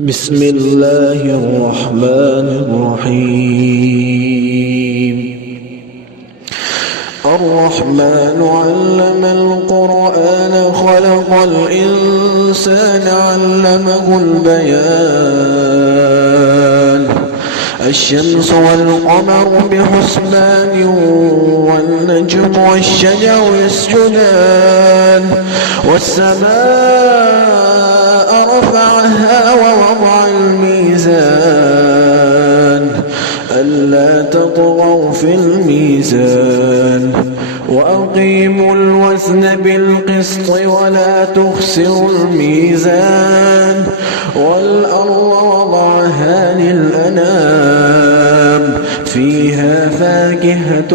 بسم الله الرحمن الرحيم. الرحمن علم القرآن خلق الإنسان علمه البيان. الشمس والقمر بحسبان والنجم والشجر يسجدان والسماء رفعها ووضع الميزان ألا تطغوا في الميزان وأقيموا الوزن بالقسط ولا تخسروا الميزان والأرض وضعها للأنام فيها فاكهة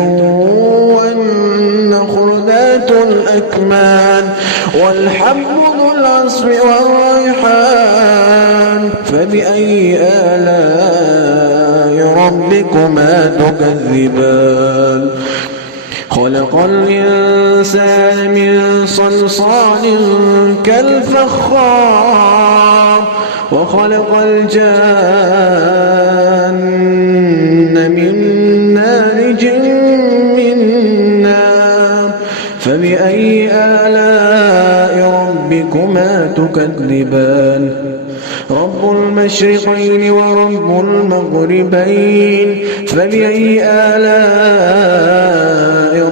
والنخل ذات الأكمام والحب ذو العصف والريحان فبأي آلاء ربكما تكذبان. خلق الإنسان من صلصال كالفخار وخلق الجان من مارج من نار فبأي آلاء ربكما تكذبان. رب المشرقين ورب المغربين فبأي آلاء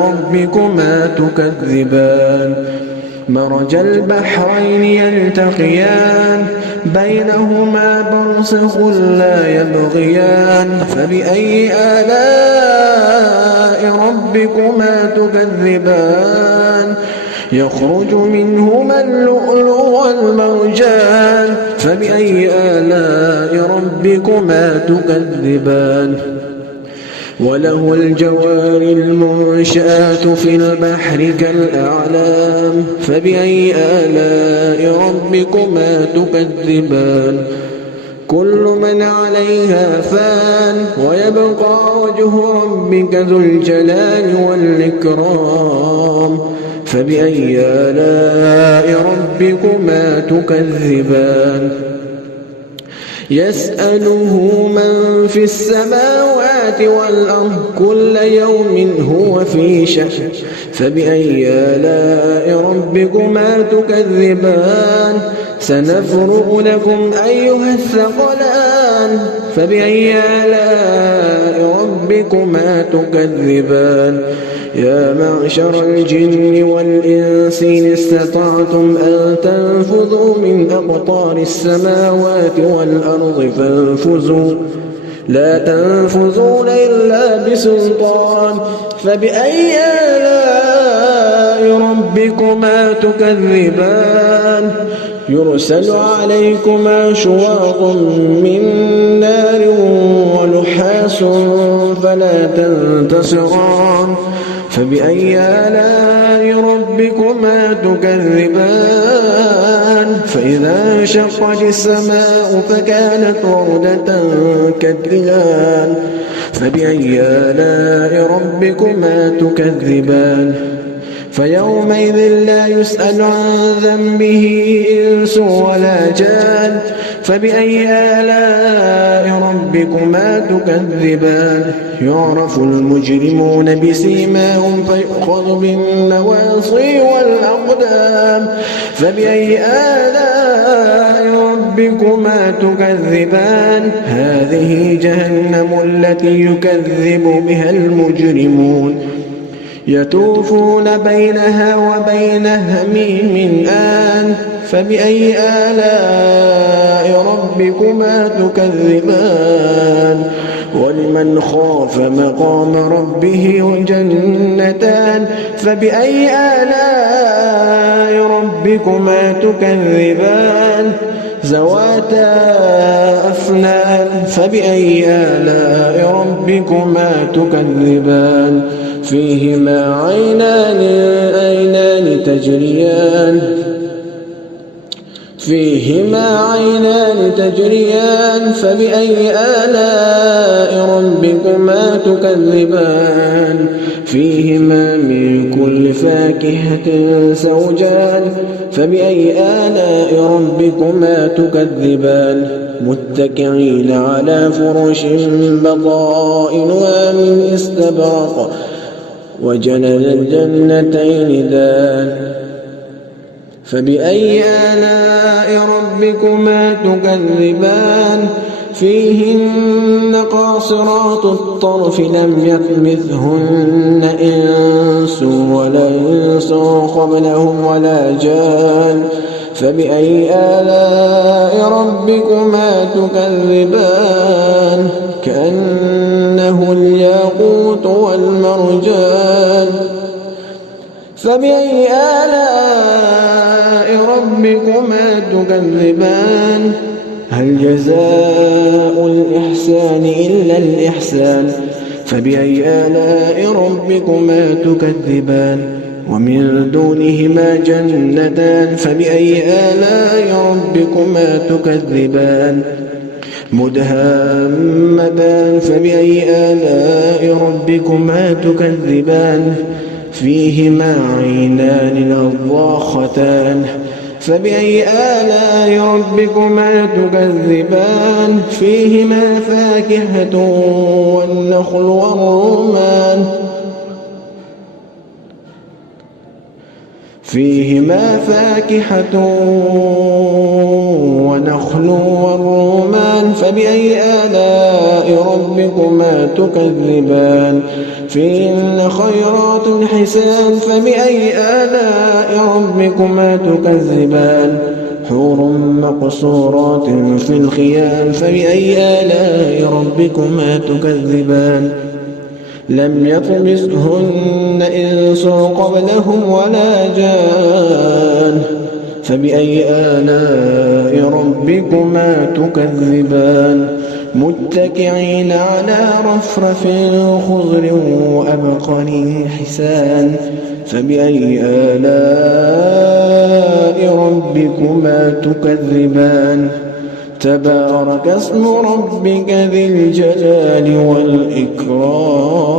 ربكما تكذبان. مرج البحرين يلتقيان بينهما برزخ لا يبغيان فبأي آلاء ربكما تكذبان. يخرج منهما اللؤلؤ والمرجان فبأي آلاء ربكما تكذبان. وله الجوار المنشآت في البحر كالأعلام فبأي آلاء ربكما تكذبان. كل من عليها فان ويبقى وجه ربك ذو الجلال والإكرام فبأي آلاء ربكما تكذبان. يسأله من في السماوات والأرض كل يوم هو في شأن فبأي آلاء ربكما تكذبان. سنفرغ لكم أيها الثقلان فبأي آلاء ربكما تكذبان. يا معشر الجن والإنس إن استطعتم أن تنفذوا من أقطار السماوات والأرض فانفذوا لا تنفذون إلا بسلطان فبأي آلاء ربكما تكذبان. يرسل عليكما شواظ من نار ونحاس فلا تنتصران فبأي آلاء ربكما تكذبان. فإذا انشقت السماء فكانت وردة كالدهان فبأي آلاء ربكما تكذبان. فيومئذ لا يسأل عن ذنبه إنس ولا جان فبأي آلاء ربكما تكذبان. يعرف المجرمون بسيماهم فيؤخذ بالنواصي والأقدام فبأي آلاء ربكما تكذبان. هذه جهنم التي يكذب بها المجرمون يطوفون بينها وبين هميم آن فبأي آلاء ربكما تكذبان. ولمن خاف مقام ربه وجنتان فبأي آلاء ربكما تكذبان. ذواتا أفنان فبأي آلاء ربكما تكذبان. فيهما عينان تجريان فبأي آلاء ربكما تكذبان. فيهما من كل فاكهة زوجان فبأي آلاء ربكما تكذبان متكئين على فرش بطائنها من استبرق وجنى الجنتين دان فبأي آلاء ربكما تكذبان فيهن قاصرات الطرف لم يطمثهن إنس ولا إنس قبلهم ولا جان فبأي آلاء ربكما تكذبان كأنه الياقوت والمرجان فبأي آلاء ربكما تكذبان هل جزاء الإحسان إلا الإحسان فبأي آلاء ربكما تكذبان ومن دونهما جنتان فبأي آلاء ربكما تكذبان مدهامتان فبأي آلاء ربكما تكذبان فيهما عينان نضاختان فبأي آلاء ربكما تكذبان فيهما فاكهة والنخل والرمان فيهما فاكهة ونخل والرمان فبأي آلاء ربكما تكذبان فيهن خيرات حسان فبأي آلاء ربكما تكذبان حور مقصورات في الخيام فبأي آلاء ربكما تكذبان لم يطمثهن إنس قبلهم ولا جان فبأي آلاء ربكما تكذبان متكئين على رفرف خضر وأبقر حسان فبأي آلاء ربكما تكذبان تبارك اسم ربك ذي الجلال والإكرام